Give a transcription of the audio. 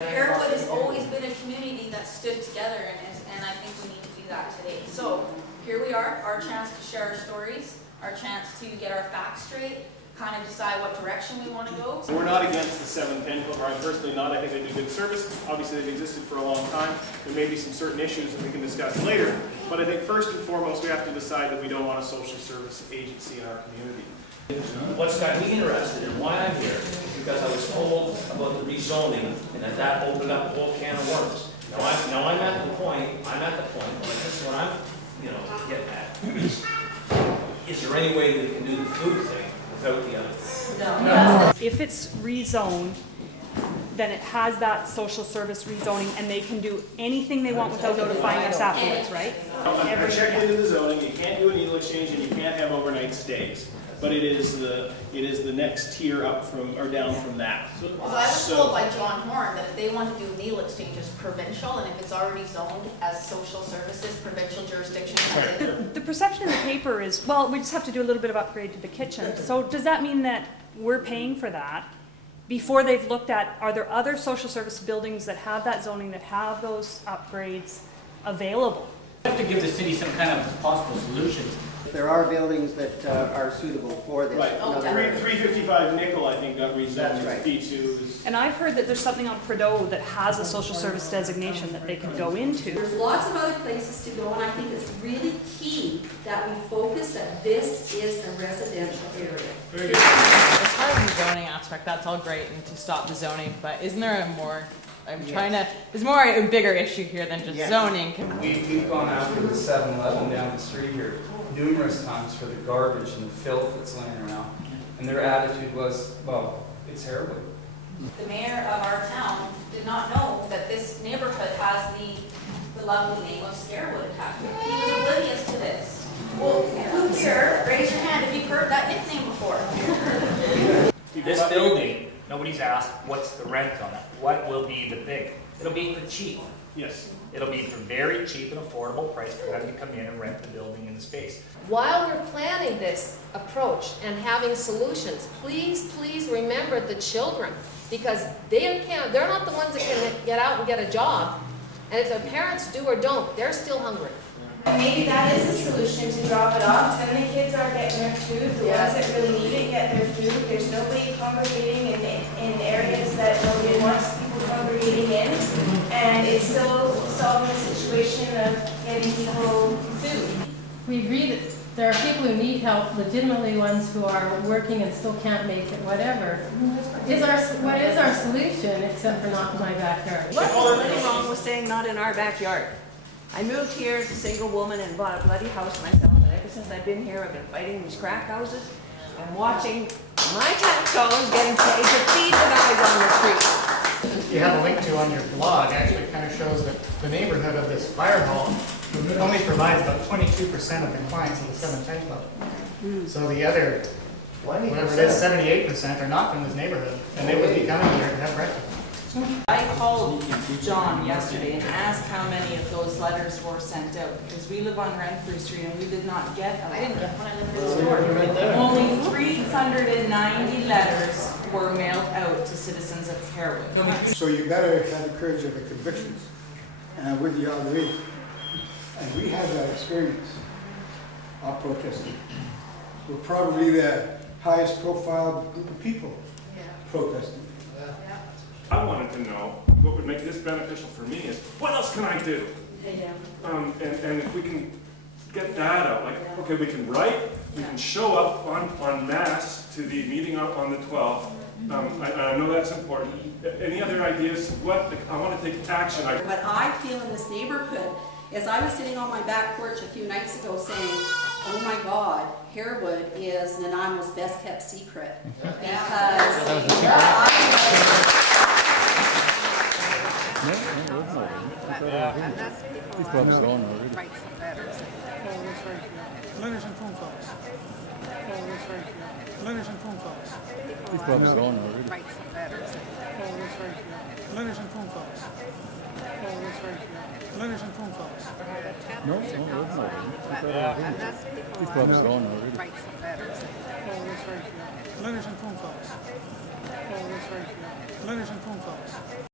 Harewood has always been a community that stood together, and I think we need to do that today. So here we are, our chance to share our stories, our chance to get our facts straight, kind of decide what direction we want to go. We're not against the 7-10 Club, or I'm personally not. I think they do good service. Obviously they've existed for a long time. There may be some certain issues that we can discuss later, but I think first and foremost we have to decide that we don't want a social service agency in our community. What's got me interested in why I'm here is because I was told about the rezoning and that opened up a whole can of worms. Now I'm at the point, like this is what I'm, getting at. Is there any way we can do the food thing without the other thing? No. If it's rezoned, then it has that social service rezoning and they can do anything they want without notifying us afterwards, right? I checked into the zoning, you can't do a needle exchange and you can't have overnight stays. But it is the next tier up from, or down from that. Because I was told by John Horn that if they want to do needle exchanges provincial, and if it's already zoned as social services, provincial jurisdiction. The perception in the paper is, well, we just have to do a little bit of upgrade to the kitchen. So does that mean that we're paying for that before they've looked at, are there other social service buildings that have that zoning, that have those upgrades available? We have to give the city some kind of possible solutions. There are buildings that are suitable for this. Right. 355 Nickel, I think, got rezoned. That's right. P2s. And I've heard that there's something on Prideaux that has a social service designation that they could go into. There's lots of other places to go, and I think it's really key that we focus that this is a residential area. As far as the zoning aspect, that's all great and to stop the zoning, but isn't there a more, there's more a bigger issue here than just zoning. We've gone after the 7-Eleven down the street here numerous times for the garbage and the filth that's laying around. And their attitude was, well, it's Harewood. The mayor of our town did not know that this neighborhood has the lovely name of Scarewood attached to it. He was oblivious to this. Well, who here, raise your hand if you've heard that nickname before. This building, nobody's asked what's the rent on it. What will be the big? It'll be for cheap. Yes. It'll be for very cheap and affordable price for them to come in and rent the building and the space. While we're planning this approach and having solutions, please remember the children, because they're not the ones that can get out and get a job. And if their parents do or don't, they're still hungry. Maybe that is a solution, to drop it off. Then the kids aren't getting their food. The ones that really need it get their food. There's nobody congregating in areas that nobody wants people congregating in. And it's still solving the situation of getting people food. We agree that there are people who need help, legitimately ones who are working and still can't make it, whatever. What is our solution except for not in my backyard? What's really wrong with saying not in our backyard? I moved here as a single woman and bought a bloody house myself, and ever since I've been here I've been fighting these crack houses and watching my tax dollars getting paid to feed the guys on the street. You have a link to on your blog actually kind of shows that the neighborhood of this fire hall only provides about 22% of the clients of the 710 Club. So the other, whatever it is, 78% are not from this neighborhood, and they would be coming here to have breakfast. I called John yesterday and asked how many of those letters were sent out, because we live on Renfrew Street and we did not get a letter. I didn't get one, I lived in the store. Only 390 letters were mailed out to citizens of Harewood. So you better have the courage of the convictions with the RV. And we have that experience of protesting. We're probably the highest profile group of people protesting. I wanted to know what would make this beneficial for me is, what else can I do? And if we can get that out, like, okay, we can write, we can show up en masse to the meeting on the 12th. I know that's important. Any other ideas? What I want to take action. What I feel in this neighborhood is I was sitting on my back porch a few nights ago saying, oh my God, Harewood is Nanaimo's best kept secret. Because These clubs are going already. Letters and phone calls. Letters and phone calls. These clubs are going already. Letters and phone calls. Letters and phone calls. No, it's not. These clubs are going already. Letters and phone calls. Letters and phone calls.